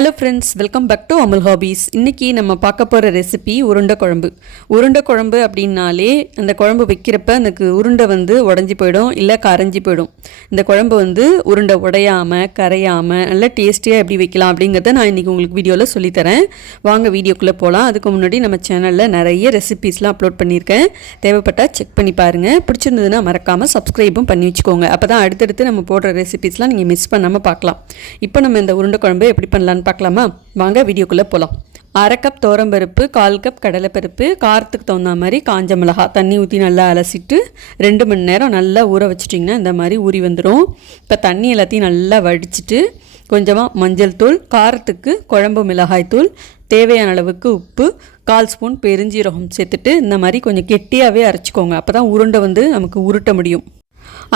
Hello friends, welcome back to Amul hobbies. இன்றைக்கி நம்ம பார்க்க போகிற ரெசிபி உருண்டை குழம்பு. உருண்டை குழம்பு அப்படின்னாலே அந்த குழம்பு வைக்கிறப்ப எனக்கு உருண்டை உடஞ்சி போயிடும், இல்லை கரைஞ்சி போயிடும். இந்த குழம்பு உருண்டை உடையாமல் கரையாமல் நல்லா டேஸ்டியாக எப்படி வைக்கலாம் அப்படிங்கிறத நான் இன்றைக்கி உங்களுக்கு வீடியோவில் சொல்லித்தரேன். வாங்க வீடியோக்குள்ளே போகலாம். அதுக்கு முன்னாடி நம்ம சேனலில் நிறைய ரெசிபீஸ்லாம் அப்லோட் பண்ணியிருக்கேன். தேவைப்பட்டால் செக் பண்ணி பாருங்கள். பிடிச்சிருந்ததுன்னா மறக்காமல் சப்ஸ்கிரைபும் பண்ணி வச்சுக்கோங்க. அப்போ தான் அடுத்தடுத்து நம்ம போடுற ரெசிபீஸ்லாம் நீங்கள் மிஸ் பண்ணாமல் பார்க்கலாம். இப்போ நம்ம இந்த உருண்டை குழம்பு எப்படி பண்ணலாம் பார்க்கலாமா? வாங்க வீடியோக்குள்ளே போகலாம். 1/2 கப் துவரம்பருப்பு, 1/4 கப் கடலைப்பருப்பு, காரத்துக்கு தகுந்த மாதிரி காஞ்ச மிளகா தண்ணி ஊற்றி நல்லா அலசிட்டு 2 மணி நேரம் நல்லா ஊற வச்சிட்டிங்கன்னா இந்த மாதிரி ஊறி வந்துடும். இப்போ தண்ணி எல்லாத்தையும் நல்லா வடிச்சிட்டு கொஞ்சமாக மஞ்சள் தூள், காரத்துக்கு குழம்பு மிளகாய் தூள், தேவையான அளவுக்கு உப்பு, 1/4 ஸ்பூன் பெருஞ்சீரகம் சேர்த்துட்டு இந்த மாதிரி கொஞ்சம் கெட்டியாகவே அரைச்சிக்கோங்க. அப்போ தான் உருண்டை நமக்கு உருட்ட முடியும்.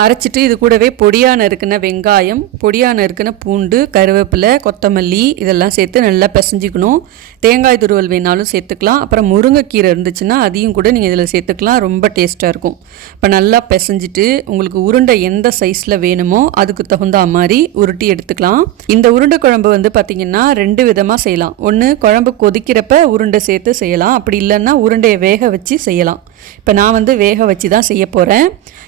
அரைச்சிட்டு இது கூடவே பொடியாக நறுக்கின வெங்காயம், பொடியாக நறுக்கின பூண்டு, கருவேப்பிலை, கொத்தமல்லி இதெல்லாம் சேர்த்து நல்லா பிசைஞ்சிக்கணும். தேங்காய் துருவல் வேணாலும் சேர்த்துக்கலாம். அப்புறம் முருங்கைக்கீரை இருந்துச்சுன்னா அதையும் கூட நீங்கள் இதில் சேர்த்துக்கலாம். ரொம்ப டேஸ்ட்டாக இருக்கும். இப்போ நல்லா பிசைஞ்சிட்டு உங்களுக்கு உருண்டை எந்த சைஸில் வேணுமோ அதுக்கு தகுந்த மாதிரி உருட்டி எடுத்துக்கலாம். இந்த உருண்டை குழம்பு பார்த்திங்கன்னா 2 விதமாக செய்யலாம். ஒன்று, குழம்பு கொதிக்கிறப்ப உருண்டை சேர்த்து செய்யலாம். அப்படி இல்லைன்னா உருண்டையை வேக வச்சு செய்யலாம். இப்போ நான் வேக வச்சு தான் செய்ய போகிறேன்.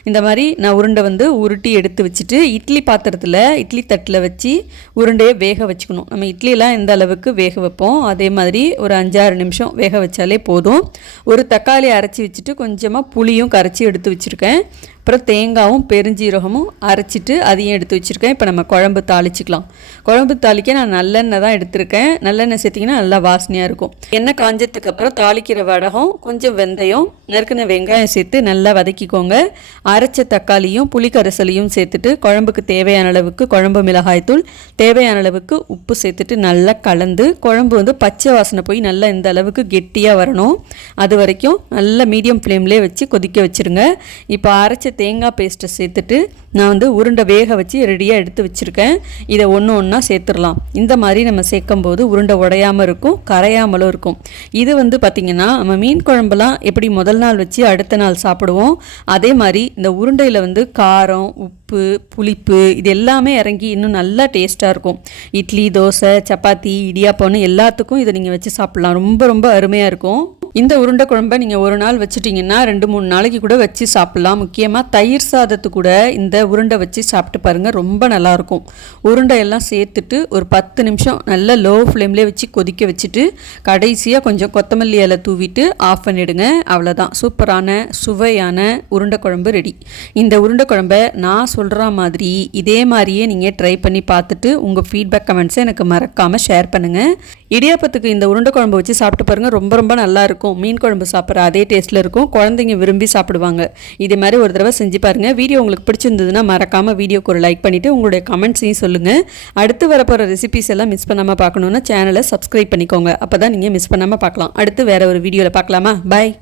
இந்த மாதிரி நான் உருண்டை உருட்டி எடுத்து வச்சுட்டு இட்லி பாத்திரத்தில், இட்லி தட்டில் வச்சு உருண்டையை வேக வச்சுக்கணும். நம்ம இட்லியெலாம் எந்த அளவுக்கு வேக வைப்போம் அதே மாதிரி ஒரு 5-6 நிமிஷம் வேக வச்சாலே போதும். ஒரு தக்காளி அரைச்சி வச்சுட்டு கொஞ்சமாக புளியும் கரைச்சி எடுத்து வச்சுருக்கேன். அப்புறம் தேங்காயும் பெருஞ்சீரகமும் அரைச்சிட்டு அதையும் எடுத்து வச்சுருக்கேன். இப்போ நம்ம குழம்பு தாளிச்சிக்கலாம். குழம்பு தாளிக்க நான் நல்லெண்ணெய் தான் எடுத்திருக்கேன். நல்லெண்ணெய் சேர்த்திங்கன்னா நல்லா வாசனையாக இருக்கும். எண்ணெய் காஞ்சதுக்கு அப்புறம் தாளிக்கிற வடகம், கொஞ்சம் வெந்தயம், நறுக்கின வெங்காயம் சேர்த்து நல்லா வதக்கிக்கோங்க. அரைச்ச தக்காளியும் புளிக்கரைசலையும் சேர்த்துட்டு குழம்புக்கு தேவையான அளவுக்கு குழம்பு மிளகாய்த்தூள், தேவையான அளவுக்கு உப்பு சேர்த்துட்டு நல்லா கலந்து குழம்பு பச்சை வாசனை போய் நல்லா இந்த அளவுக்கு கெட்டியாக வரணும். அது வரைக்கும் நல்லா மீடியம் ஃப்ளேம்லேயே வச்சு கொதிக்க வச்சுருங்க. இப்போ அரைச்ச தேங்காய் பேஸ்ட்டை சேர்த்துட்டு நான் உருண்டை வேக வச்சு ரெடியாக எடுத்து வச்சுருக்கேன். இதை ஒன்று ஒன்றா சேர்த்துடலாம். இந்த மாதிரி நம்ம சேர்க்கும்போது உருண்டை உடையாமல் இருக்கும், கரையாமலும் இருக்கும். இது பார்த்திங்கன்னா நம்ம மீன் குழம்புலாம் எப்படி முதல் நாள் வச்சு அடுத்த நாள் சாப்பிடுவோம், அதே மாதிரி இந்த உருண்டையில் காரம், உப்பு, புளிப்பு இது எல்லாமே இறங்கி இன்னும் நல்லா டேஸ்ட்டாக இருக்கும். இட்லி, தோசை, சப்பாத்தி, இடியாப்பம்னு எல்லாத்துக்கும் இதை நீங்கள் வச்சு சாப்பிட்லாம். ரொம்ப ரொம்ப அருமையாக இருக்கும். இந்த உருண்டை குழம்பை நீங்கள் ஒரு நாள் வச்சுட்டிங்கன்னா 2-3 நாளைக்கு கூட வச்சு சாப்பிட்லாம். முக்கியமாக தயிர் சாதத்து கூட இந்த உருண்டை வச்சு சாப்பிட்டு பாருங்கள், ரொம்ப நல்லாயிருக்கும். உருண்டையெல்லாம் சேர்த்துட்டு ஒரு 10 நிமிஷம் நல்லா லோ ஃப்ளேம்லேயே வச்சு கொதிக்க வச்சுட்டு கடைசியாக கொஞ்சம் கொத்தமல்லி இலை தூவிட்டு ஆஃப் பண்ணிவிடுங்க. அவ்வளோதான், சூப்பரான சுவையான உருண்டை குழம்பு ரெடி. இந்த உருண்டை குழம்பை நான் சொல்கிற மாதிரி இதே மாதிரியே நீங்கள் ட்ரை பண்ணி பார்த்துட்டு உங்கள் ஃபீட்பேக் கமெண்ட்ஸை எனக்கு மறக்காமல் ஷேர் பண்ணுங்கள். இடியாப்பத்துக்கு இந்த உருண்டை குழம்பு வச்சு சாப்பிட்டு பாருங்கள், ரொம்ப ரொம்ப நல்லாயிருக்கும். மீன் குழம்பு சாப்பிட்ற அதே டேஸ்ட்டில் இருக்கும். குழந்தைங்க விரும்பி சாப்பிடுவாங்க. இதே மாதிரி ஒரு தடவை செஞ்சு பாருங்கள். வீடியோ உங்களுக்கு பிடிச்சிருந்ததுன்னா மறக்காமல் வீடியோக்கு ஒரு லைக் பண்ணிவிட்டு உங்களுடைய கமெண்ட்ஸையும் சொல்லுங்கள். அடுத்து வரப்போகிற ரெசிபிஸ் எல்லாம் மிஸ் பண்ணாமல் பார்க்கணுன்னா சேனலை சப்ஸ்கிரைப் பண்ணிக்கோங்க. அப்போ தான் நீங்கள் மிஸ் பண்ணாமல் பார்க்கலாம். அடுத்து வேறு ஒரு வீடியோவில் பார்க்கலாமா? பாய்.